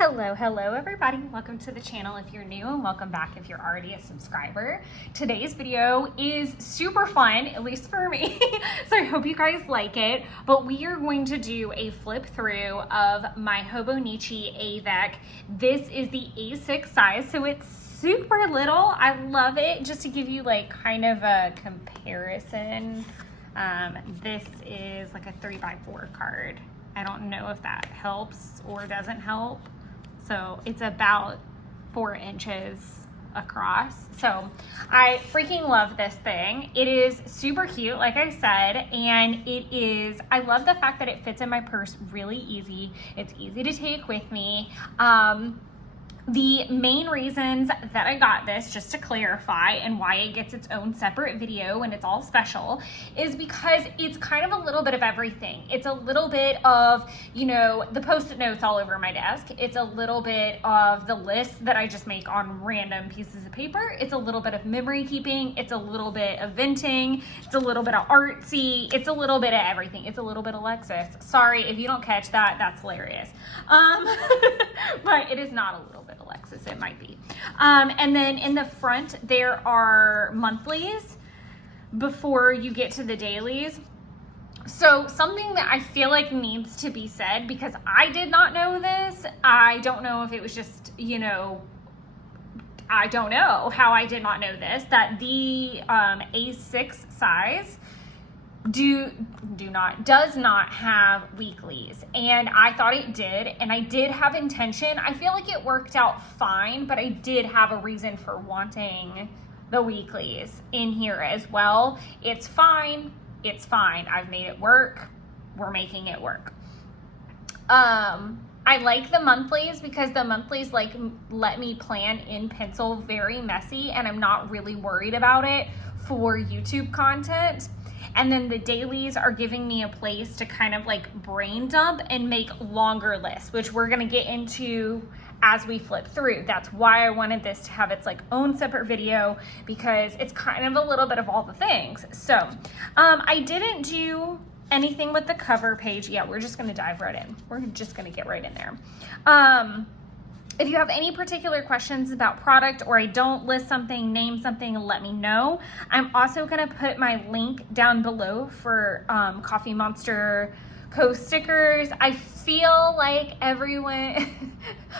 Hello everybody. Welcome to the channel if you're new, and welcome back if you're already a subscriber. Today's video is super fun, at least for me, so I hope you guys like it. But we are going to do a flip through of my Hobonichi A6. This is the A6 size, so it's super little. I love it. Just to give you like kind of a comparison, this is like a 3x4 card. I don't know if that helps or doesn't help. So it's about 4 inches across. So I freaking love this thing. It is super cute, like I said, and I love the fact that it fits in my purse really easy. It's easy to take with me. The main reasons that I got this, just to clarify, and why it gets its own separate video and it's all special, is because it's kind of a little bit of everything. It's a little bit of, you know, the Post-it notes all over my desk. It's a little bit of the lists that I just make on random pieces of paper. It's a little bit of memory keeping. It's a little bit of venting. It's a little bit of artsy. It's a little bit of everything. It's a little bit of Lexus. Sorry, if you don't catch that, that's hilarious. But it is not a little bit. Alexis, it might be. And then in the front, there are monthlies before you get to the dailies. So something that I feel like needs to be said, because I did not know this. I don't know if it was just, you know, I don't know how I did not know this, that the A6 size does not have weeklies, and I thought it did, and I did have intention. I feel like it worked out fine, but I did have a reason for wanting the weeklies in here as well. It's fine. I've made it work. We're making it work. I like the monthlies because the monthlies let me plan in pencil very messy, and I'm not really worried about it for YouTube content. And then the dailies are giving me a place to kind of like brain dump and make longer lists, which we're gonna get into as we flip through. That's why I wanted this to have its like own separate video, because it's kind of a little bit of all the things. So I didn't do anything with the cover page yet. We're just gonna dive right in. We're just gonna get right in there. If you have any particular questions about product, or I don't list something, name something, let me know. I'm also gonna put my link down below for Coffee Monster Co stickers. I feel like everyone,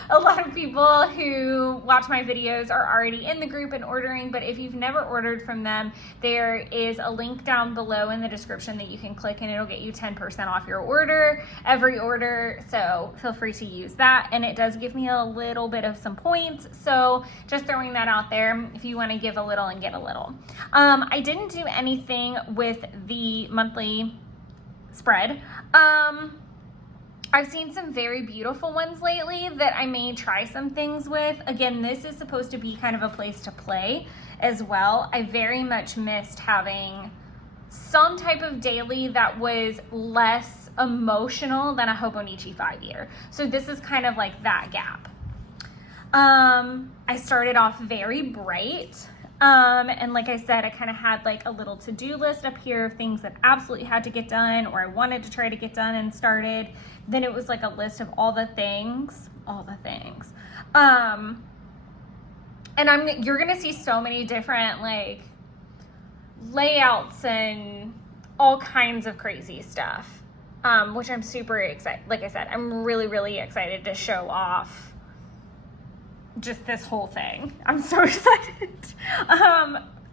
a lot of people who watch my videos are already in the group and ordering, but if you've never ordered from them, there is a link down below in the description that you can click, and it'll get you 10% off your order, every order, so feel free to use that. And it does give me a little bit of some points, so just throwing that out there if you want to give a little and get a little. I didn't do anything with the monthly spread. I've seen some very beautiful ones lately that I may try some things with. Again, this is supposed to be kind of a place to play as well. I very much missed having some type of daily that was less emotional than a Hobonichi 5-year. So this is kind of like that gap. I started off very bright. And like I said, I kind of had like a little to-do list up here of things that absolutely had to get done, or I wanted to try to get done and started. Then it was like a list of all the things. And you're going to see so many different like layouts and all kinds of crazy stuff, which I'm super excited. Like I said, I'm really, really excited to show off just this whole thing. I'm so excited.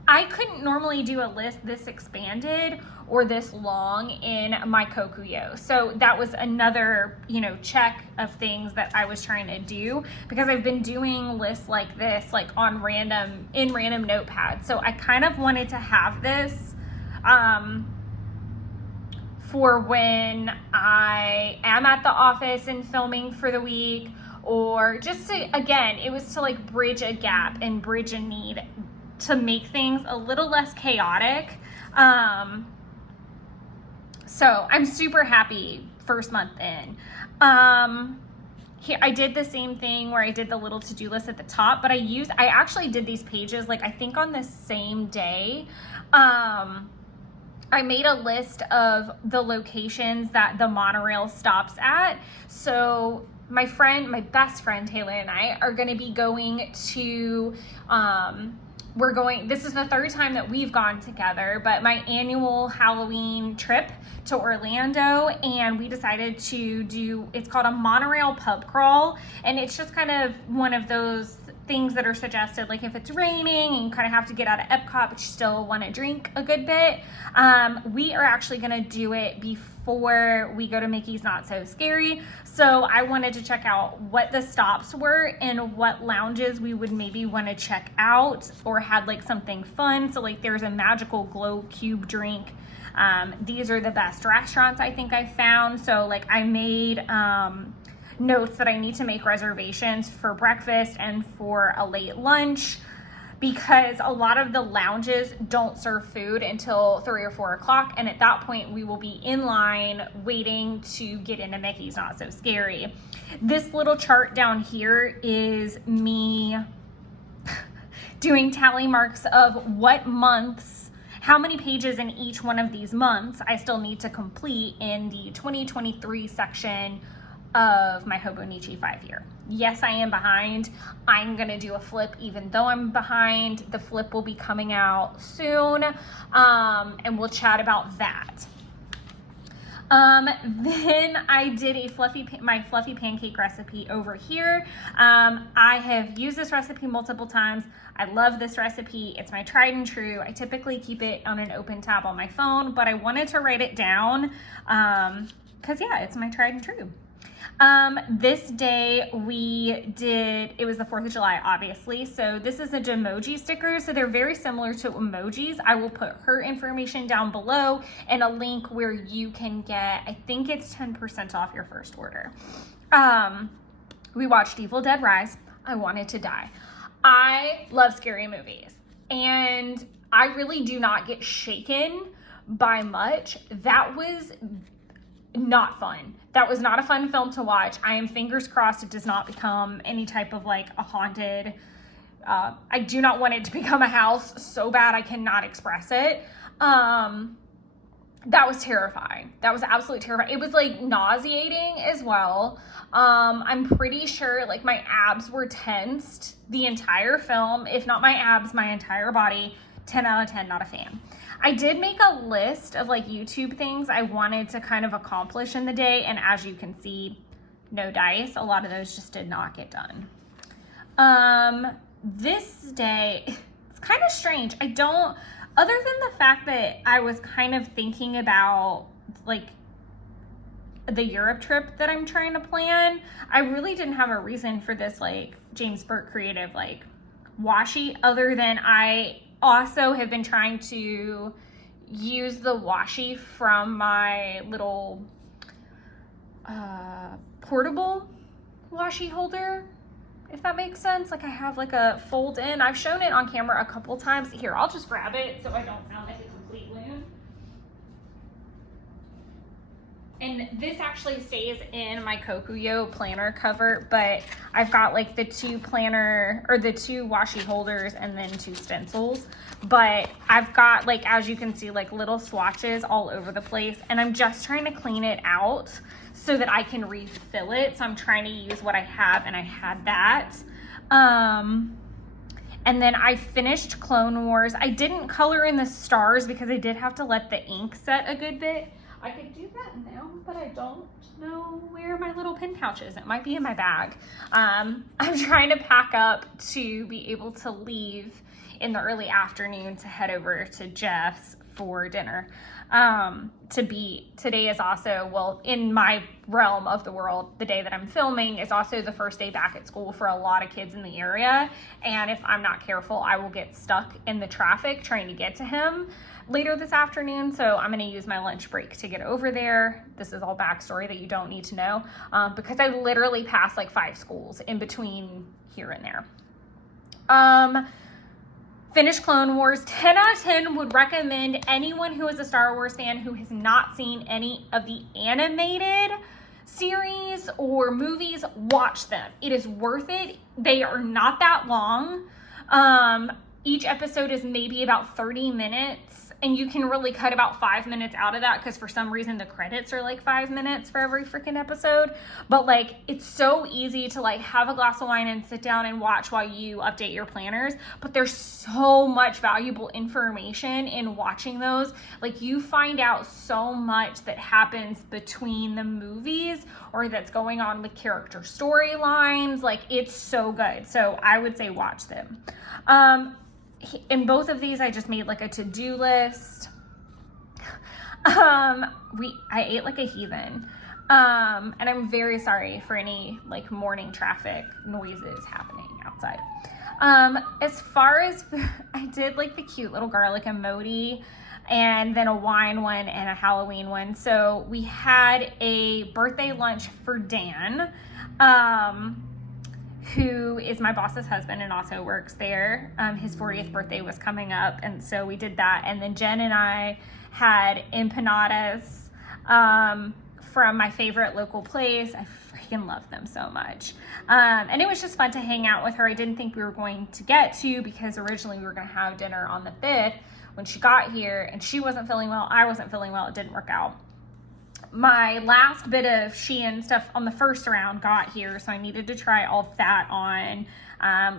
I couldn't normally do a list this expanded or this long in my Kokuyo. So that was another, you know, check of things that I was trying to do, because I've been doing lists like this, like on random notepads. So I kind of wanted to have this for when I am at the office and filming for the week, or just to, again, it was to like bridge a gap and bridge a need to make things a little less chaotic. So I'm super happy first month in. Here, I did the same thing where I did the little to-do list at the top, but I actually did these pages, like I think on the same day. I made a list of the locations that the monorail stops at. So my best friend Taylor and I are going to be going to, this is the third time that we've gone together, but my annual Halloween trip to Orlando, and we decided to do, it's called a monorail pub crawl, and it's just kind of one of those things that are suggested, like if it's raining and you kind of have to get out of Epcot, but you still want to drink a good bit. We are actually going to do it before we go to Mickey's Not So Scary. So I wanted to check out what the stops were and what lounges we would maybe want to check out or had like something fun. So like there's a magical glow cube drink. These are the best restaurants I think I found. So like I made, notes that I need to make reservations for breakfast and for a late lunch, because a lot of the lounges don't serve food until 3 or 4 o'clock, and at that point we will be in line waiting to get into Mickey's Not So Scary. This little chart down here is me doing tally marks of what months, how many pages in each one of these months I still need to complete in the 2023 section of my Hobonichi 5-year. Yes, I am behind. I'm gonna do a flip even though I'm behind. The flip will be coming out soon, and we'll chat about that. Then I did my fluffy pancake recipe over here. I have used this recipe multiple times. I love this recipe. It's my tried and true. I typically keep it on an open tab on my phone, but I wanted to write it down because yeah, it's my tried and true. This day it was the 4th of July, obviously. So this is a Jamoji sticker. So they're very similar to emojis. I will put her information down below and a link where you can get, I think it's 10% off your first order. We watched Evil Dead Rise. I wanted to die. I love scary movies and I really do not get shaken by much. That was not fun. That was not a fun film to watch. I am fingers crossed it does not become any type of like a haunted, I do not want it to become a house so bad I cannot express it. That was terrifying. That was absolutely terrifying. It was like nauseating as well. I'm pretty sure like my abs were tensed the entire film, if not my abs, my entire body. 10 out of 10, not a fan. I did make a list of like YouTube things I wanted to kind of accomplish in the day, and as you can see, no dice. A lot of those just did not get done. This day, it's kind of strange. Other than the fact that I was kind of thinking about like the Europe trip that I'm trying to plan, I really didn't have a reason for this like James Burke creative like washi, other than I also have been trying to use the washi from my little portable washi holder, if that makes sense. Like I have like a fold in. I've shown it on camera a couple times. Here, I'll just grab it so I don't sound like a complete loon. And this actually stays in my Kokuyo planner cover, but I've got like the 2 washi holders and then 2 stencils. But I've got like, as you can see, like little swatches all over the place, and I'm just trying to clean it out so that I can refill it. So I'm trying to use what I have, and I had that. And then I finished Clone Wars. I didn't color in the stars because I did have to let the ink set a good bit. I could do that now, but I don't know where my little pen pouch is. It might be in my bag. I'm trying to pack up to be able to leave in the early afternoon to head over to Jeff's for dinner. Today is also, well, in my realm of the world, the day that I'm filming is also the first day back at school for a lot of kids in the area. And if I'm not careful, I will get stuck in the traffic trying to get to him later this afternoon. So I'm going to use my lunch break to get over there. This is all backstory that you don't need to know, because I literally passed like 5 schools in between here and there. Finished Clone Wars. 10 out of 10 would recommend anyone who is a Star Wars fan who has not seen any of the animated series or movies, watch them. It is worth it. They are not that long. Each episode is maybe about 30 minutes. and you can really cut about 5 minutes out of that because for some reason the credits are like 5 minutes for every freaking episode. But like, it's so easy to like have a glass of wine and sit down and watch while you update your planners. But there's so much valuable information in watching those. Like, you find out so much that happens between the movies or that's going on with character storylines. Like, it's so good. So I would say watch them. In both of these, I just made like a to-do list. I ate like a heathen. And I'm very sorry for any like morning traffic noises happening outside. As far as, I did like the cute little garlic emoji and then a wine one and a Halloween one. So we had a birthday lunch for Dan, who is my boss's husband and also works there. His 40th birthday was coming up, and so we did that. And then Jen and I had empanadas from my favorite local place. I freaking love them so much. And it was just fun to hang out with her. I didn't think we were going to get to, because originally we were going to have dinner on the 5th when she got here, and she wasn't feeling well. I wasn't feeling well. It didn't work out. My last bit of Shein stuff on the first round got here, so I needed to try all that on.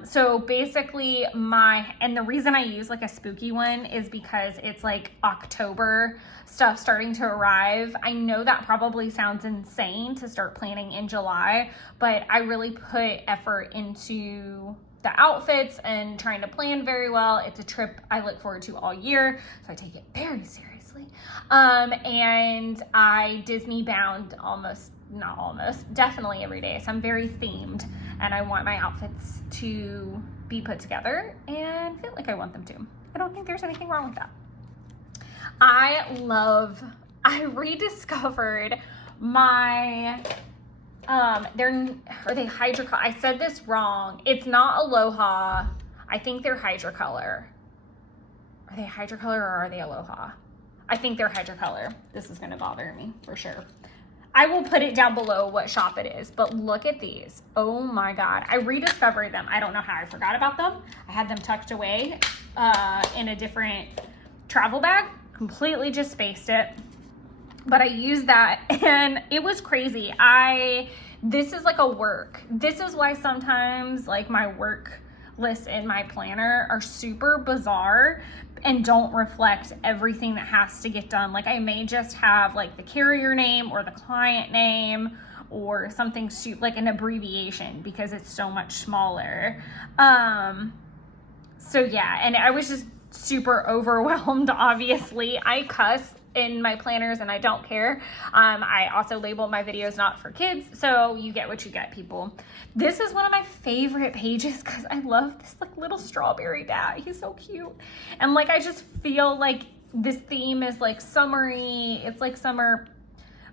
So basically and the reason I use like a spooky one is because it's like October stuff starting to arrive. I know that probably sounds insane to start planning in July, but I really put effort into the outfits and trying to plan very well. It's a trip I look forward to all year, so I take it very seriously. And I Disney bound definitely every day. So I'm very themed, and I want my outfits to be put together and feel like I want them to. I don't think there's anything wrong with that. I rediscovered my, are they Hydrocolor? I said this wrong. It's not Aloha. I think they're Hydrocolor. Are they Hydrocolor or are they Aloha? I think they're Hydrocolor. This is gonna bother me for sure. I will put it down below what shop it is, but look at these. Oh my God, I rediscovered them. I don't know how I forgot about them. I had them tucked away in a different travel bag, completely just spaced it. But I used that and it was crazy. This is like a work. This is why sometimes like my work lists in my planner are super bizarre and don't reflect everything that has to get done. Like, I may just have like the carrier name or the client name or something like an abbreviation because it's so much smaller. So yeah, and I was just super overwhelmed. Obviously, I cuss in my planners and I don't care. I also label my videos not for kids, so you get what you get, people. This is one of my favorite pages because I love this like little strawberry bat. He's so cute. And like, I just feel like this theme is like summery. It's like summer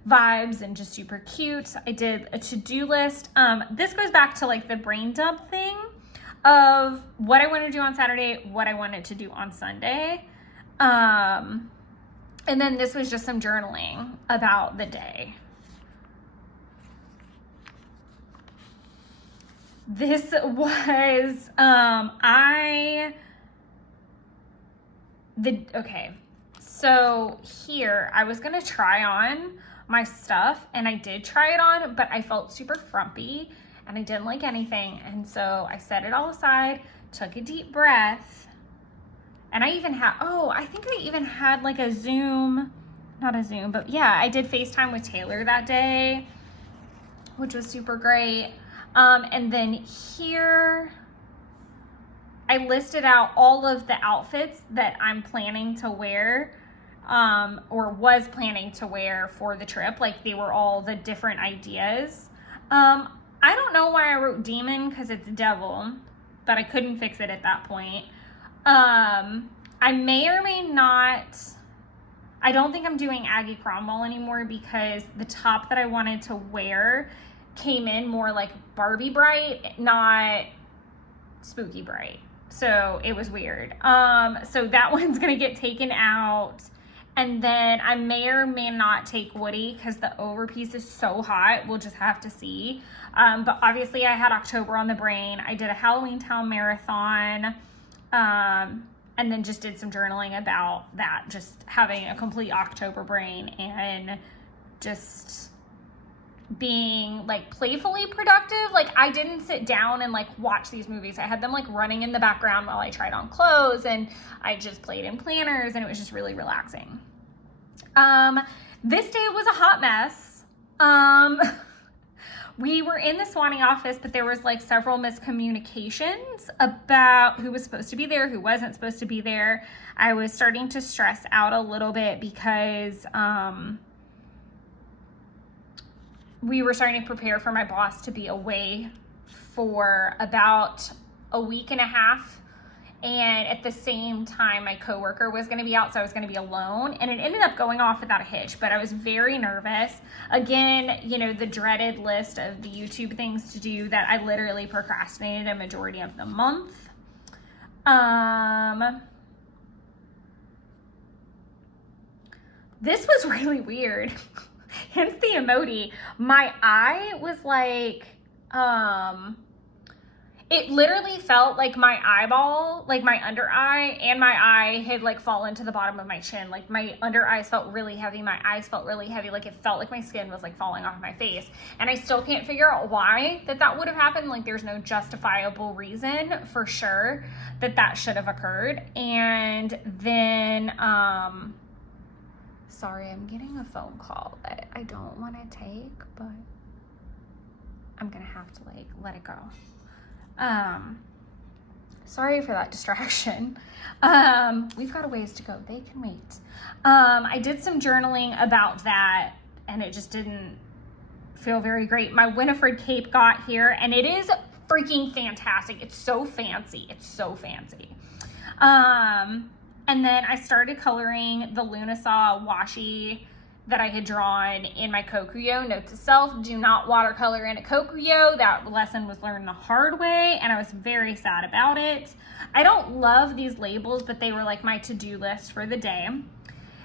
vibes and just super cute. I did a to-do list. This goes back to like the brain dump thing of what I wanted to do on Saturday, what I wanted to do on Sunday. And then this was just some journaling about the day. This was, okay. So here, I was gonna try on my stuff and I did try it on, but I felt super frumpy and I didn't like anything. And so I set it all aside, took a deep breath. And I even had, I think I even had like a Zoom, not a Zoom, but yeah, I did FaceTime with Taylor that day, which was super great. And then here, I listed out all of the outfits that I'm planning to wear, or was planning to wear for the trip. Like, they were all the different ideas. I don't know why I wrote demon, because it's devil, but I couldn't fix it at that point. I may or may not, I don't think I'm doing Aggie Cromwell anymore because the top that I wanted to wear came in more like Barbie bright, not spooky bright. So it was weird. So that one's gonna get taken out. And then I may or may not take Woody because the overpiece is so hot. We'll just have to see. But obviously I had October on the brain. I did a Halloween Town marathon. And then just did some journaling about that, just having a complete October brain and just being like playfully productive. Like I didn't sit down and like watch these movies. I had them like running in the background while I tried on clothes, and I just played in planners, and it was just really relaxing. This day was a hot mess. We were in the Swanee office, but there was like several miscommunications about who was supposed to be there, who wasn't supposed to be there. I was starting to stress out a little bit because we were starting to prepare for my boss to be away for about a week and a half. And at the same time, my coworker was going to be out, so I was going to be alone. And it ended up going off without a hitch, but I was very nervous. Again, you know, the dreaded list of the YouTube things to do that I literally procrastinated a majority of the month. This was really weird. Hence the emoji. My eye was like, it literally felt like my eyeball, like my under eye and my eye had like fallen to the bottom of my chin. Like my under eyes felt really heavy. My eyes felt really heavy. Like it felt like my skin was like falling off my face. And I still can't figure out why that would have happened. Like there's no justifiable reason for sure that should have occurred. And then, sorry, I'm getting a phone call that I don't want to take, but I'm going to have to like let it go. Sorry for that distraction. We've got a ways to go. They can wait. I did some journaling about that, and it just didn't feel very great. My Winifred cape got here, and it is freaking fantastic. It's so fancy. It's so fancy. And then I started coloring the Lunasaw washi that I had drawn in my Kokuyo. Note to self, do not watercolor in a Kokuyo. That lesson was learned the hard way, and I was very sad about it. I don't love these labels, but they were like my to-do list for the day.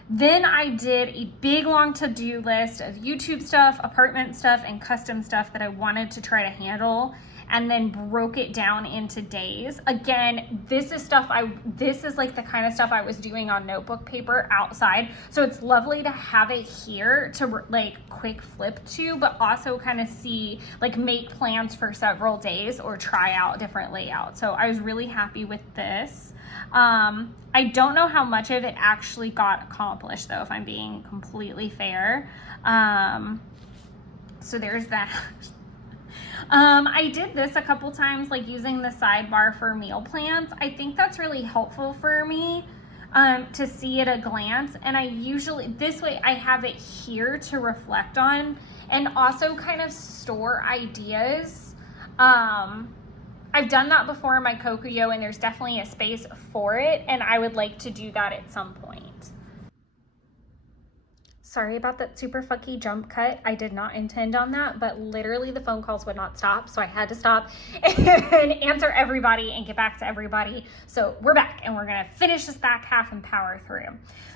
Then I did a big long to-do list of YouTube stuff, apartment stuff, and custom stuff that I wanted to try to handle, and then broke it down into days. Again, this is like the kind of stuff I was doing on notebook paper outside. So it's lovely to have it here to like quick flip to, but also kind of see, like make plans for several days or try out different layouts. So I was really happy with this. I don't know how much of it actually got accomplished though, if I'm being completely fair. So there's that. I did this a couple times, like using the sidebar for meal plans. I think that's really helpful for me to see at a glance. And I usually, this way I have it here to reflect on and also kind of store ideas. I've done that before in my Kokuyo, and there's definitely a space for it. And I would like to do that at some point. Sorry about that super fucky jump cut. I did not intend on that, but literally the phone calls would not stop. So I had to stop and answer everybody and get back to everybody. So we're back, and we're gonna finish this back half and power through.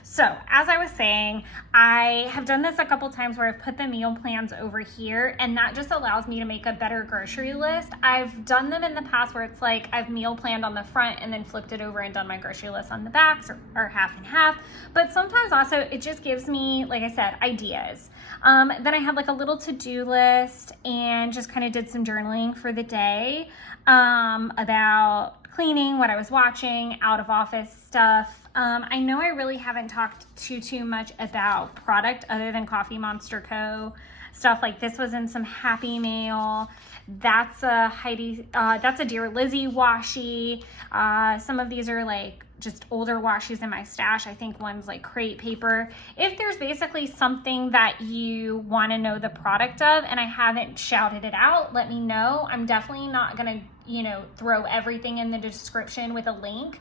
So as I was saying, I have done this a couple times where I've put the meal plans over here, and that just allows me to make a better grocery list. I've done them in the past where it's like I've meal planned on the front and then flipped it over and done my grocery list on the backs, or half and half. But sometimes also it just gives me, like I said, ideas. Then I had like a little to-do list and just kind of did some journaling for the day about cleaning, what I was watching, out of office stuff. I know I really haven't talked too much about product other than Coffee Monster Co. Stuff like this was in some Happy Mail. That's a that's a Dear Lizzie washi. Some of these are like just older washies in my stash. I think one's like Crate Paper. If there's basically something that you want to know the product of and I haven't shouted it out, let me know. I'm definitely not gonna, throw everything in the description with a link.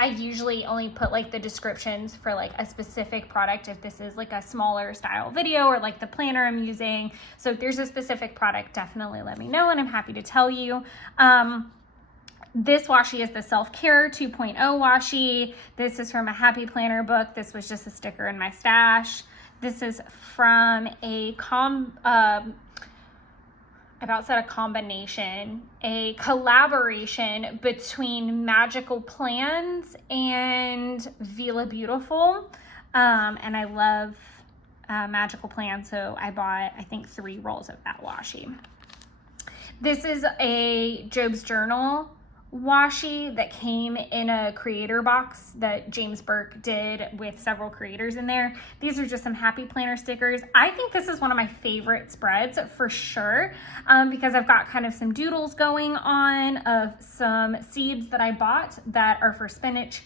I usually only put like the descriptions for like a specific product if this is like a smaller style video or like the planner I'm using. So if there's a specific product, definitely let me know and I'm happy to tell you. This washi is the Self-Care 2.0 washi. This is from a Happy Planner book. This was just a sticker in my stash. This is from a about said a combination, a collaboration between Magical Plans and Vila Beautiful. And I love Magical Plans, so I bought, I think, 3 rolls of that washi. This is a Job's Journal washi that came in a creator box that James Burke did with several creators in there. These are just some happy planner stickers. I think this is one of my favorite spreads for sure, because I've got kind of some doodles going on of some seeds that I bought that are for spinach,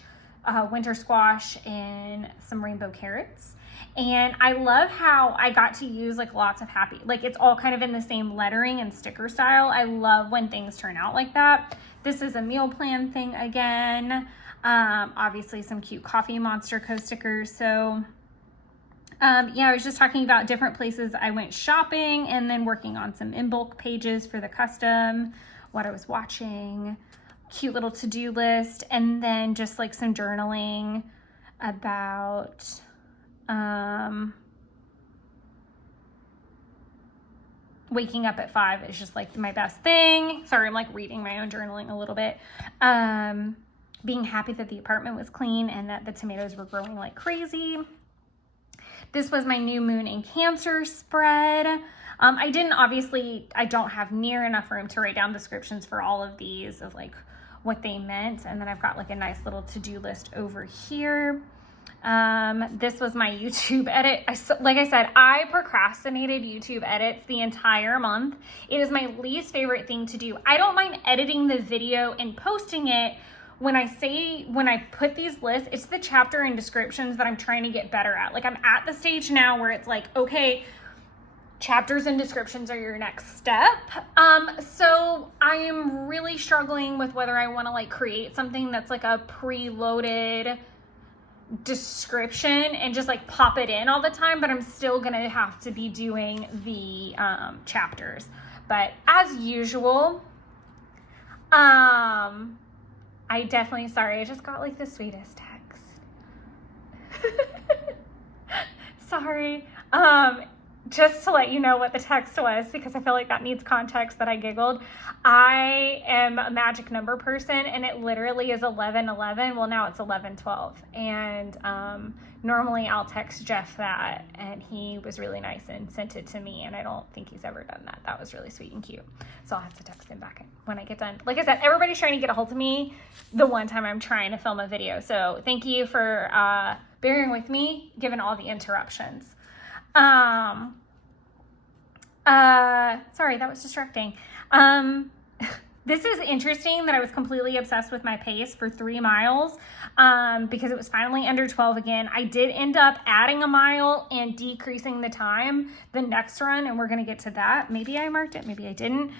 winter squash, and some rainbow carrots. And I love how I got to use like lots of happy, like it's all kind of in the same lettering and sticker style. I love when things turn out like that. This is a meal plan thing again. Obviously some cute Coffee Monster co-stickers. So yeah, I was just talking about different places I went shopping and then working on some in bulk pages for the custom, what I was watching, cute little to-do list, and then just like some journaling about waking up at 5 is just like my best thing. Sorry, I'm like reading my own journaling a little bit. Being happy that the apartment was clean and that the tomatoes were growing like crazy. This was my new moon in Cancer spread. I don't have near enough room to write down descriptions for all of these of like what they meant. And then I've got like a nice little to-do list over here. This was my YouTube edit. Like I said, I procrastinated YouTube edits the entire month. It is my least favorite thing to do. I don't mind editing the video and posting it. When I put these lists, it's the chapter and descriptions that I'm trying to get better at. Like I'm at the stage now where it's like, okay, chapters and descriptions are your next step. So I am really struggling with whether I want to like create something that's like a preloaded description and just like pop it in all the time, but I'm still gonna have to be doing the chapters. But as usual, I definitely, sorry, I just got like the sweetest text. Sorry. Just to let you know what the text was, because I feel like that needs context that I giggled. I am a magic number person, and it literally is 11:11. Well, now it's 11:12. And normally I'll text Jeff that, and he was really nice and sent it to me, and I don't think he's ever done that. That was really sweet and cute. So I'll have to text him back when I get done. Like I said, everybody's trying to get a hold of me the one time I'm trying to film a video. So thank you for bearing with me, given all the interruptions. Sorry, that was distracting. This is interesting that I was completely obsessed with my pace for 3 miles, because it was finally under 12 again. I did end up adding a mile and decreasing the time the next run, and we're going to get to that. Maybe I marked it, maybe I didn't.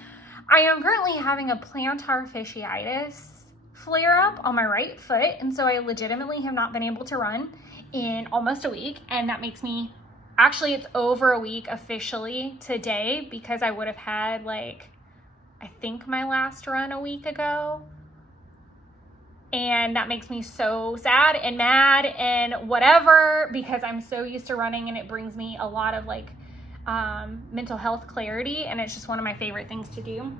I am currently having a plantar fasciitis flare up on my right foot, and so I legitimately have not been able to run in almost a week, and that makes me, actually it's over a week officially today, because I would have had like, I think my last run a week ago, and that makes me so sad and mad and whatever, because I'm so used to running and it brings me a lot of like mental health clarity, and it's just one of my favorite things to do.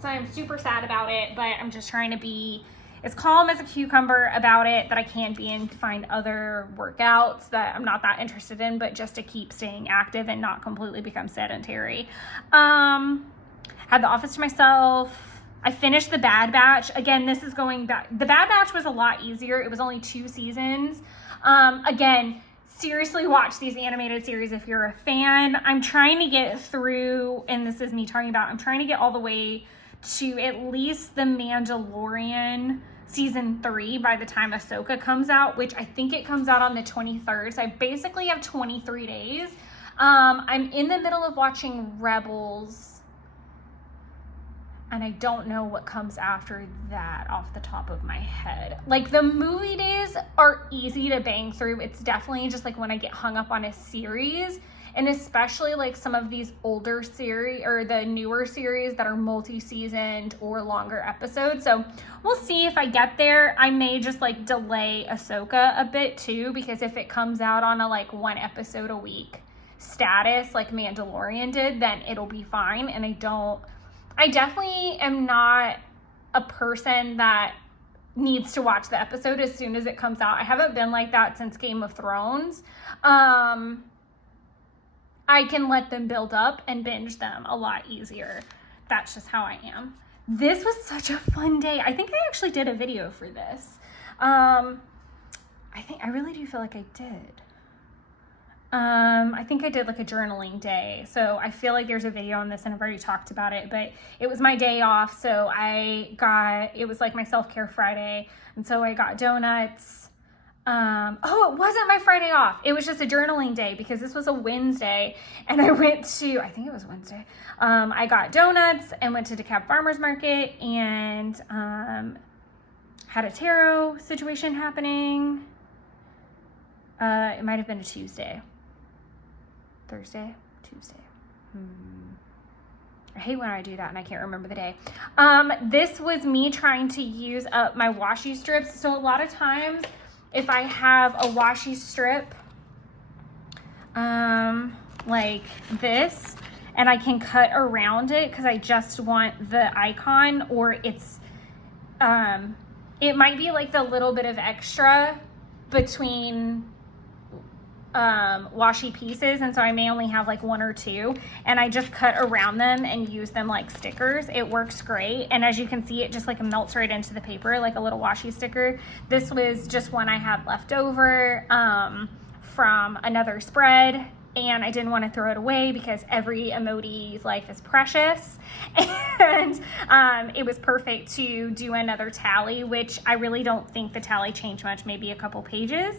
So I'm super sad about it, but I'm just trying to be as calm as a cucumber about it that I can be, and find other workouts that I'm not that interested in, but just to keep staying active and not completely become sedentary. Had the office to myself. I finished The Bad Batch. Again, this is going back. The Bad Batch was a lot easier. It was only 2 seasons. Again, seriously watch these animated series if you're a fan. I'm trying to get through, and this is me talking about, I'm trying to get all the way to at least The Mandalorian season 3 by the time Ahsoka comes out, which I think it comes out on the 23rd. So I basically have 23 days. I'm in the middle of watching Rebels, and I don't know what comes after that off the top of my head. Like the movie days are easy to bang through. It's definitely just like when I get hung up on a series, and especially like some of these older series or the newer series that are multi-seasoned or longer episodes. So we'll see if I get there. I may just like delay Ahsoka a bit too, because if it comes out on a like 1 episode a week status like Mandalorian did, then it'll be fine. And I definitely am not a person that needs to watch the episode as soon as it comes out. I haven't been like that since Game of Thrones. I can let them build up and binge them a lot easier. That's just how I am. This was such a fun day. I think I actually did a video for this. I really do feel like I did. I think I did like a journaling day. So I feel like there's a video on this and I've already talked about it, but it was my day off. So it was like my self-care Friday. And so I got donuts. It wasn't my Friday off. It was just a journaling day because this was a Wednesday and I think it was Wednesday. I got donuts and went to DeKalb Farmers Market and, had a tarot situation happening. It might've been a Tuesday. Thursday, Tuesday. I hate when I do that and I can't remember the day. This was me trying to use up my washi strips. So a lot of times if I have a washi strip, like this, and I can cut around it because I just want the icon, or it might be like the little bit of extra between washi pieces, and so I may only have like one or two, and I just cut around them and use them like stickers. It works great, and as you can see, it just like melts right into the paper like a little washi sticker. This was just one I had left over from another spread, and I didn't want to throw it away because every emoti's life is precious. And it was perfect to do another tally, which I really don't think the tally changed much, maybe a couple pages.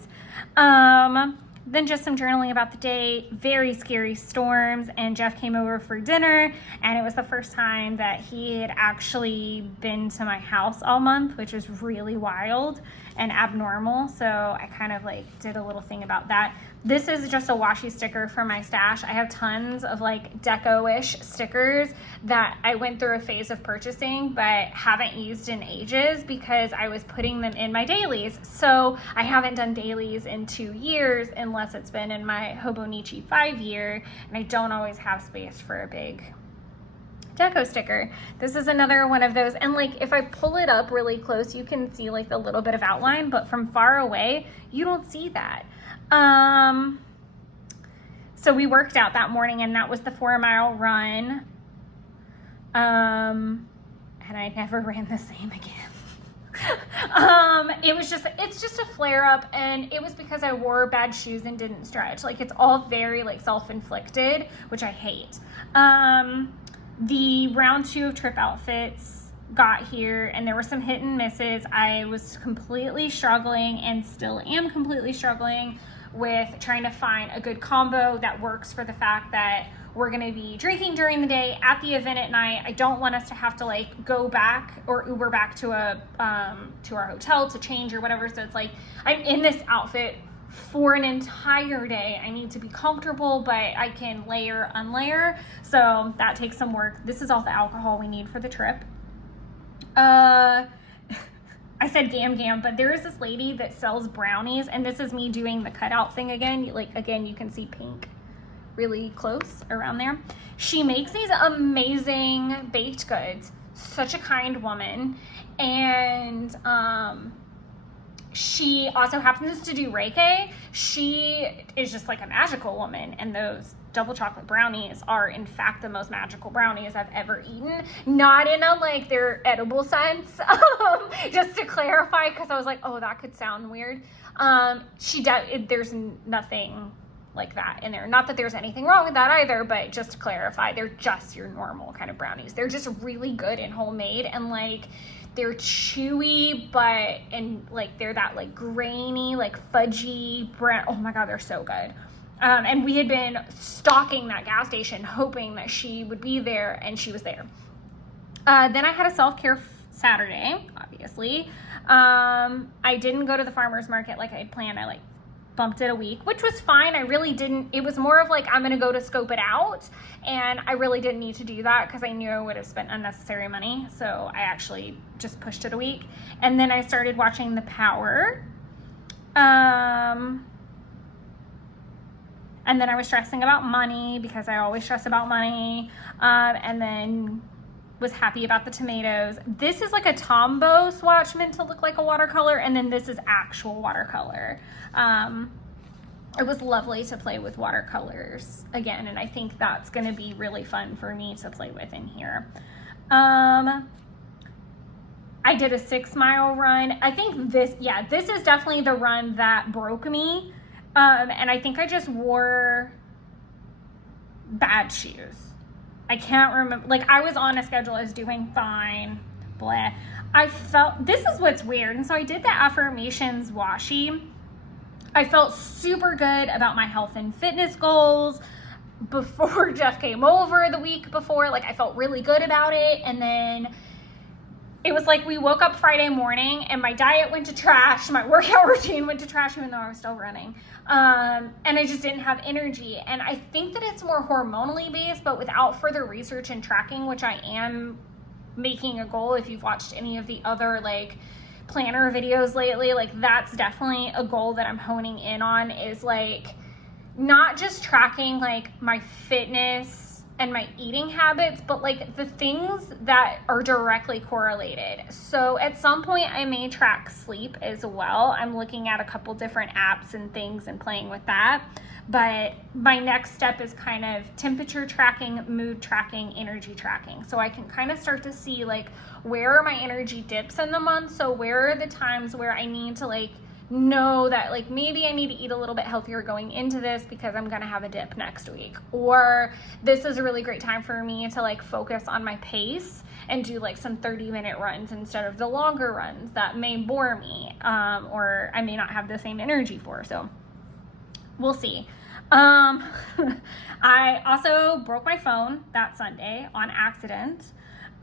Then just some journaling about the day, very scary storms, and Jeff came over for dinner, and it was the first time that he had actually been to my house all month, which was really wild and abnormal. So I kind of like did a little thing about that. This is just a washi sticker for my stash. I have tons of like deco-ish stickers that I went through a phase of purchasing but haven't used in ages because I was putting them in my dailies. So I haven't done dailies in 2 years unless it's been in my Hobonichi 5-year, and I don't always have space for a big deco sticker. This is another one of those, and like if I pull it up really close, you can see like the little bit of outline, but from far away, you don't see that. So we worked out that morning, and that was the 4-mile run. And I never ran the same again. It's just a flare up, and it was because I wore bad shoes and didn't stretch. Like, it's all very like self-inflicted, which I hate. The round 2 of trip outfits got here, and there were some hit and misses. I was completely struggling and still am completely struggling with trying to find a good combo that works for the fact that we're going to be drinking during the day at the event at night. I don't want us to have to like go back or Uber back to our hotel to change or whatever. So it's like I'm in this outfit for an entire day. I need to be comfortable, but I can layer, unlayer. So that takes some work. This is all the alcohol we need for the trip. I said gam, but there is this lady that sells brownies, and this is me doing the cutout thing again. Again, you can see pink really close around there. She makes these amazing baked goods. Such a kind woman. And she also happens to do Reiki. She is just like a magical woman, and those double chocolate brownies are in fact the most magical brownies I've ever eaten. Not in a like they're edible sense, just to clarify, because I was like, oh, that could sound weird. There's nothing like that in there. Not that there's anything wrong with that either, but just to clarify, they're just your normal kind of brownies. They're just really good and homemade, and like they're chewy, and like they're that like grainy, like fudgy brown. Oh my God, they're so good. And we had been stalking that gas station hoping that she would be there, and she was there. Then I had a self-care Saturday, obviously. I didn't go to the farmer's market like I had planned. I like bumped it a week, which was fine. I really didn't, it was more of like, I'm going to go to scope it out. And I really didn't need to do that because I knew I would have spent unnecessary money. So I actually just pushed it a week. And then I started watching The Power. And then I was stressing about money because I always stress about money. And then was happy about the tomatoes. This is like a Tombow swatch meant to look like a watercolor, and then this is actual watercolor. It was lovely to play with watercolors again, and I think that's going to be really fun for me to play with in here. I did a 6-mile run. I think this is definitely the run that broke me. And I think I just wore bad shoes. I can't remember, like I was on a schedule, I was doing fine, blah. I felt, this is what's weird. And so I did the affirmations washi. I felt super good about my health and fitness goals before Jeff came over the week before. Like I felt really good about it. And then it was like we woke up Friday morning and my diet went to trash. My workout routine went to trash even though I was still running. And I just didn't have energy. And I think that it's more hormonally based, but without further research and tracking, which I am making a goal. If you've watched any of the other like planner videos lately, like that's definitely a goal that I'm honing in on, is like not just tracking like my fitness and my eating habits, but like the things that are directly correlated. So at some point I may track sleep as well. I'm looking at a couple different apps and things and playing with that. But my next step is kind of temperature tracking, mood tracking, energy tracking. So I can kind of start to see like where are my energy dips in the month. So where are the times where I need to like know that like maybe I need to eat a little bit healthier going into this because I'm gonna have a dip next week, or this is a really great time for me to like focus on my pace and do like some 30-minute runs instead of the longer runs that may bore me, or I may not have the same energy for. So we'll see. I also broke my phone that Sunday on accident.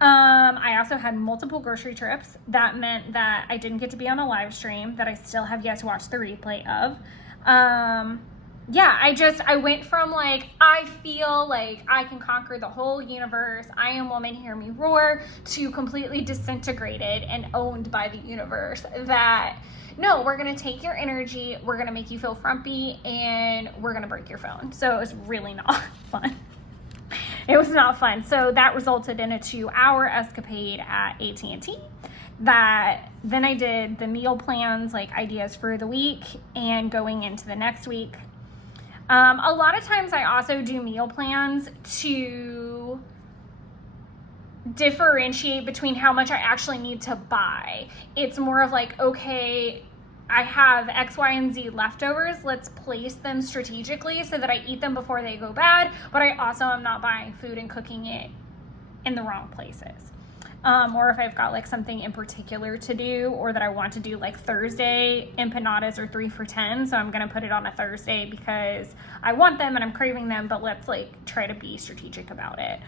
I also had multiple grocery trips. That meant that I didn't get to be on a live stream that I still have yet to watch the replay of. Yeah, I went from like, I feel like I can conquer the whole universe, I am woman, hear me roar, to completely disintegrated and owned by the universe. That no, we're gonna take your energy, we're gonna make you feel frumpy, and we're gonna break your phone. So it was really not fun. It was not fun. So that resulted in a 2-hour escapade at AT&T. That then I did the meal plans, like ideas for the week and going into the next week. A lot of times I also do meal plans to differentiate between how much I actually need to buy. It's more of like, okay, I have X, Y, and Z leftovers. Let's place them strategically so that I eat them before they go bad, but I also am not buying food and cooking it in the wrong places. Or if I've got like something in particular to do, or that I want to do, like Thursday empanadas are 3 for $10. So I'm going to put it on a Thursday because I want them and I'm craving them, but let's like try to be strategic about it.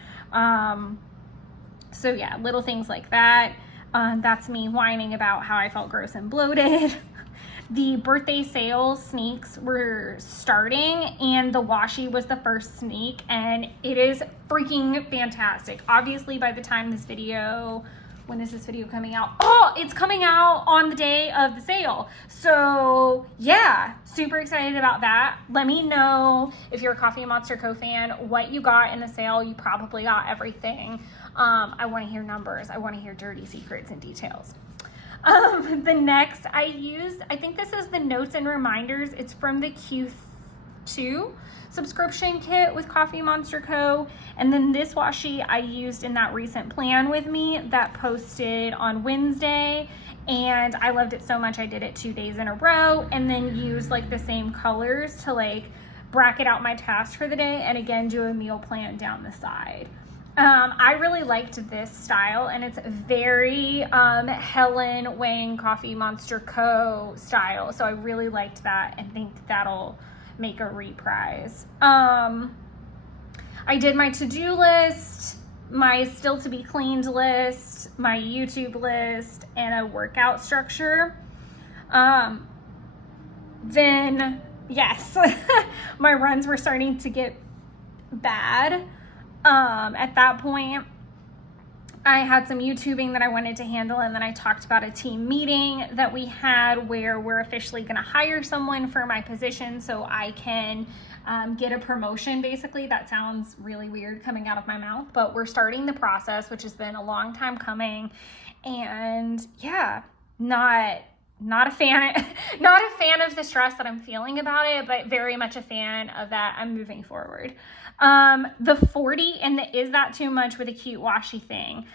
So yeah, little things like that. That's me whining about how I felt gross and bloated. The birthday sale sneaks were starting and the washi was the first sneak, and it is freaking fantastic. Obviously by the time this video, when is this video coming out? Oh, it's coming out on the day of the sale. So yeah, super excited about that. Let me know if you're a Coffee Monster Co fan, what you got in the sale. You probably got everything. I want to hear numbers. I want to hear dirty secrets and details. The next I think this is the notes and reminders. It's from the Q2 subscription kit with Coffee Monster Co. And then this washi I used in that recent plan with me that posted on Wednesday. And I loved it so much I did it 2 days in a row, and then used like the same colors to like bracket out my tasks for the day, and again do a meal plan down the side. I really liked this style, and it's very Helen Wang Coffee Monster Co. style. So I really liked that and think that'll make a reprise. I did my to-do list, my still to be cleaned list, my YouTube list, and a workout structure. Then yes, my runs were starting to get bad at that point. I had some YouTubing that I wanted to handle, and then I talked about a team meeting that we had where we're officially going to hire someone for my position so I can get a promotion, basically. That sounds really weird coming out of my mouth, but we're starting the process, which has been a long time coming. And yeah, not a fan of the stress that I'm feeling about it, but very much a fan of that I'm moving forward. The 40 and the is that too much with a cute washi thing.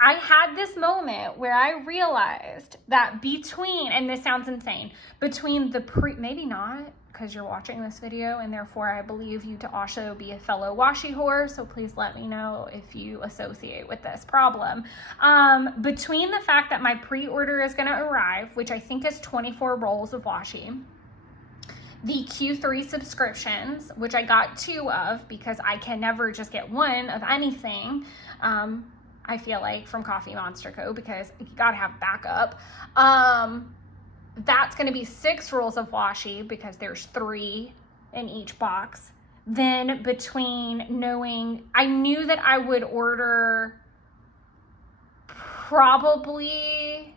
I had this moment where I realized that between, and this sounds insane, between the maybe not, because you're watching this video and therefore I believe you to also be a fellow washi whore, so please let me know if you associate with this problem. Between the fact that my pre-order is going to arrive, which I think is 24 rolls of washi, the Q3 subscriptions, which I got 2 of because I can never just get 1 of anything, I feel like, from Coffee Monster Co., because you gotta have backup. That's gonna be 6 rolls of washi because there's 3 in each box. Then between knowing, I knew that I would order probably,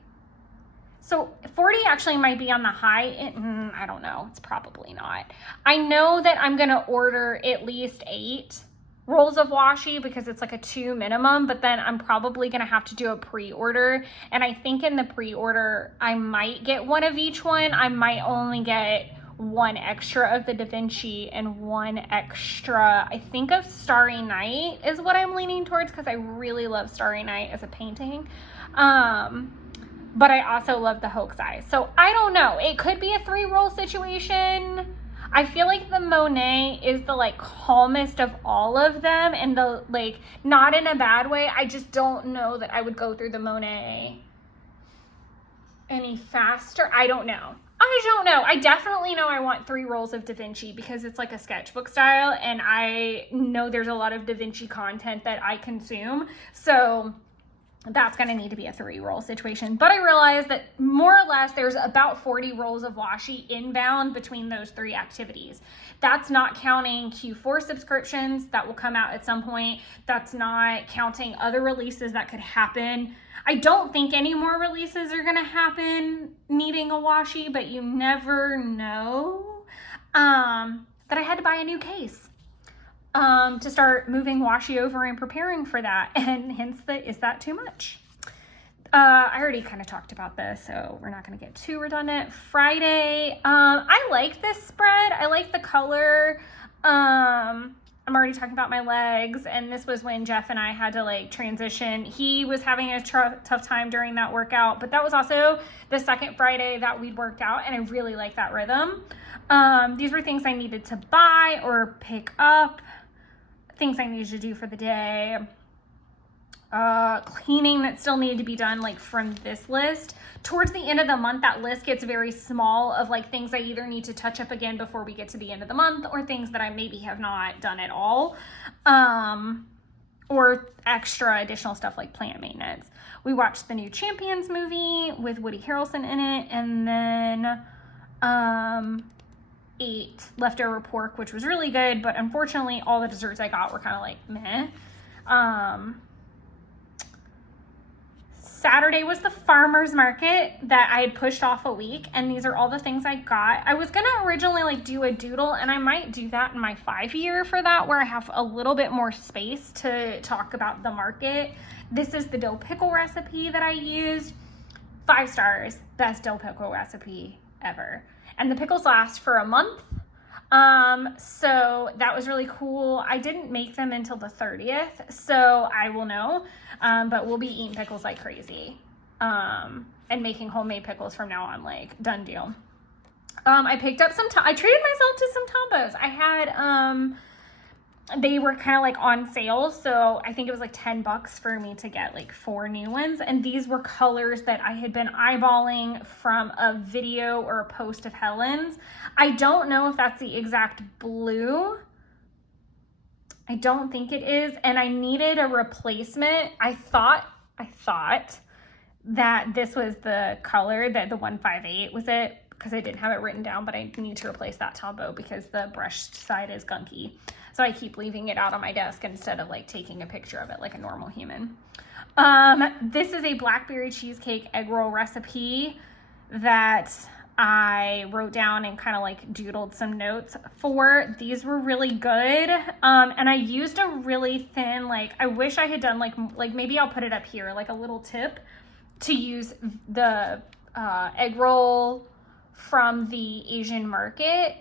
so 40 actually might be on the high end. I don't know. It's probably not. I know that I'm going to order at least 8 rolls of washi because it's like a 2 minimum, but then I'm probably going to have to do a pre-order. And I think in the pre-order, I might get 1 of each one. I might only get 1 extra of the Da Vinci and 1 extra, I think, of Starry Night is what I'm leaning towards because I really love Starry Night as a painting. But I also love the Hoax Eye. So I don't know. It could be a 3-roll situation. I feel like the Monet is the like calmest of all of them, and the like, not in a bad way. I just don't know that I would go through the Monet any faster. I don't know. I definitely know I want 3 rolls of Da Vinci because it's like a sketchbook style, and I know there's a lot of Da Vinci content that I consume. So that's going to need to be a 3-roll situation. But I realized that more or less there's about 40 rolls of washi inbound between those 3 activities. That's not counting Q4 subscriptions that will come out at some point. That's not counting other releases that could happen. I don't think any more releases are going to happen needing a washi, but you never know. That I had to buy a new case to start moving washi over and preparing for that, and hence the is that too much. I already kind of talked about this, so we're not going to get too redundant. Friday, I like this spread. I like the color. I'm already talking about my legs, and this was when Jeff and I had to like transition. He was having a tough time during that workout, but that was also the second Friday that we'd worked out, and I really like that rhythm. These were things I needed to buy or pick up, things I needed to do for the day, cleaning that still needed to be done, like from this list. Towards the end of the month, that list gets very small of like things I either need to touch up again before we get to the end of the month, or things that I maybe have not done at all, or extra additional stuff like plant maintenance. We watched the new Champions movie with Woody Harrelson in it, and then ate leftover pork, which was really good, but unfortunately all the desserts I got were kind of like meh. Saturday was the farmer's market that I had pushed off a week, and these are all the things I got. I was gonna originally like do a doodle, and I might do that in my 5-year for that, where I have a little bit more space to talk about the market. This is the dill pickle recipe that I used. 5 stars, best dill pickle recipe ever. And the pickles last for a month. So that was really cool. I didn't make them until the 30th, so I will know. But we'll be eating pickles like crazy. And making homemade pickles from now on, like, done deal. I picked up I treated myself to some Tombos. I had, they were kind of like on sale, so I think it was like $10 for me to get like 4 new ones, and these were colors that I had been eyeballing from a video or a post of Helen's. I don't know if that's the exact blue. I don't think it is, and I needed a replacement. I thought that this was the color, that the 158 was it, because I didn't have it written down, but I need to replace that Tombow because the brushed side is gunky. So I keep leaving it out on my desk instead of like taking a picture of it like a normal human. This is a blackberry cheesecake egg roll recipe that I wrote down and kind of like doodled some notes for. These were really good. And I used a really thin, like, I wish I had done like maybe I'll put it up here, like a little tip to use the egg roll from the Asian market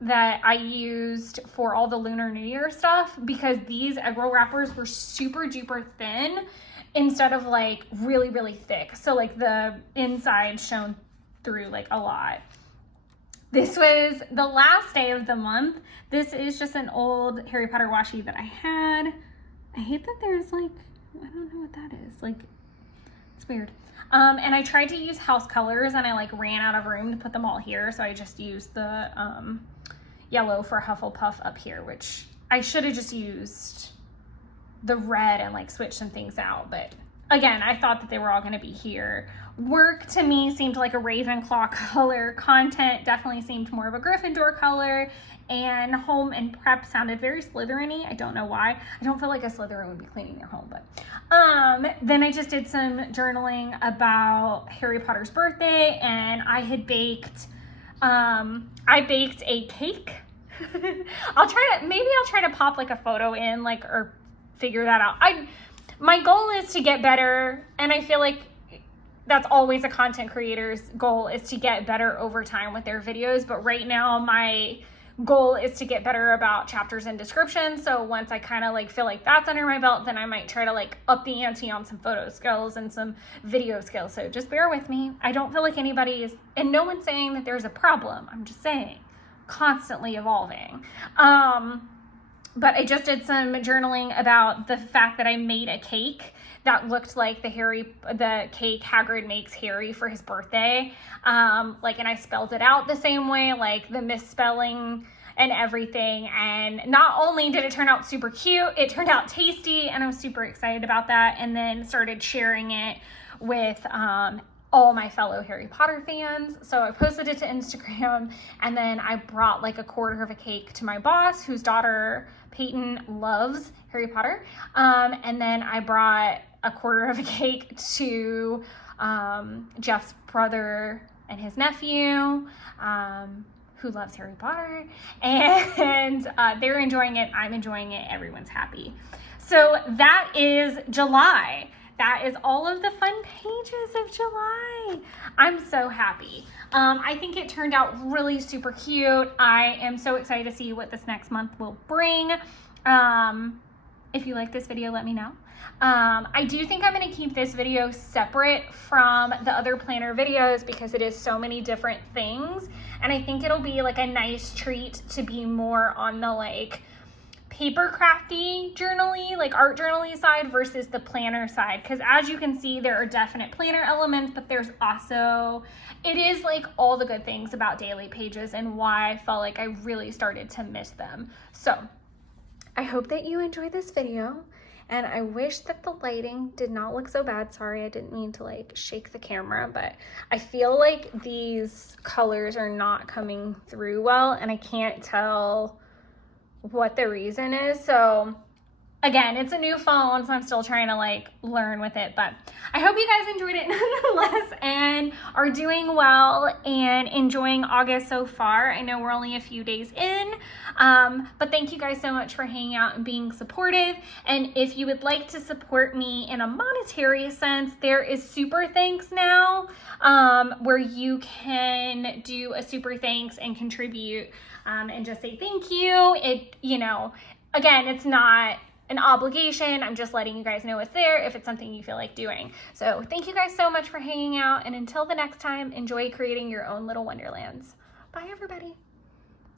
that I used for all the Lunar New Year stuff, because these egg roll wrappers were super duper thin instead of like really, really thick. So like the inside shone through like a lot. This was the last day of the month. This is just an old Harry Potter washi that I had. I hate that there's like, I don't know what that is. Like, it's weird. And I tried to use house colors and I like ran out of room to put them all here. So I just used the yellow for Hufflepuff up here, which I should have just used the red and like switch some things out. But again, I thought that they were all going to be here. Work to me seemed like a Ravenclaw color. Content definitely seemed more of a Gryffindor color. And home and prep sounded very Slytherin-y. I don't know why. I don't feel like a Slytherin would be cleaning their home, but then I just did some journaling about Harry Potter's birthday, and I had baked I baked a cake. Maybe I'll try to pop like a photo in, like, or figure that out. My goal is to get better, and I feel like that's always a content creator's goal, is to get better over time with their videos. But right now my goal is to get better about chapters and descriptions. So once I kind of like feel like that's under my belt, then I might try to like up the ante on some photo skills and some video skills. So just bear with me. I don't feel like anybody is, and no one's saying that there's a problem. I'm just saying, constantly evolving. But I just did some journaling about the fact that I made a cake that looked like the cake Hagrid makes Harry for his birthday. And I spelled it out the same way, like the misspelling and everything. And not only did it turn out super cute, it turned out tasty, and I was super excited about that. And then started sharing it with all my fellow Harry Potter fans. So I posted it to Instagram, and then I brought like a quarter of a cake to my boss, whose daughter Peyton loves Harry Potter. And then I brought a quarter of a cake to Jeff's brother and his nephew, who loves Harry Potter, and they're enjoying it. I'm enjoying it. Everyone's happy. So that is July. That is all of the fun pages of July. I'm so happy. I think it turned out really super cute. I am so excited to see what this next month will bring. If you like this video, let me know. I do think I'm going to keep this video separate from the other planner videos because it is so many different things. And I think it'll be like a nice treat to be more on the like paper crafty journaly, like art journaly side versus the planner side. Because as you can see, there are definite planner elements, but there's also, it is like all the good things about daily pages and why I felt like I really started to miss them. So I hope that you enjoyed this video, and I wish that the lighting did not look so bad. Sorry, I didn't mean to like shake the camera, but I feel like these colors are not coming through well, and I can't tell what the reason is. So again, it's a new phone, so I'm still trying to like learn with it, but I hope you guys enjoyed it nonetheless and are doing well and enjoying August so far. I know we're only a few days in, but thank you guys so much for hanging out and being supportive. And if you would like to support me in a monetary sense, there is super thanks now, where you can do a super thanks and contribute, and just say thank you. It, you know, again, it's not an obligation. I'm just letting you guys know it's there if it's something you feel like doing. So thank you guys so much for hanging out, and until the next time, enjoy creating your own little wonderlands. Bye everybody.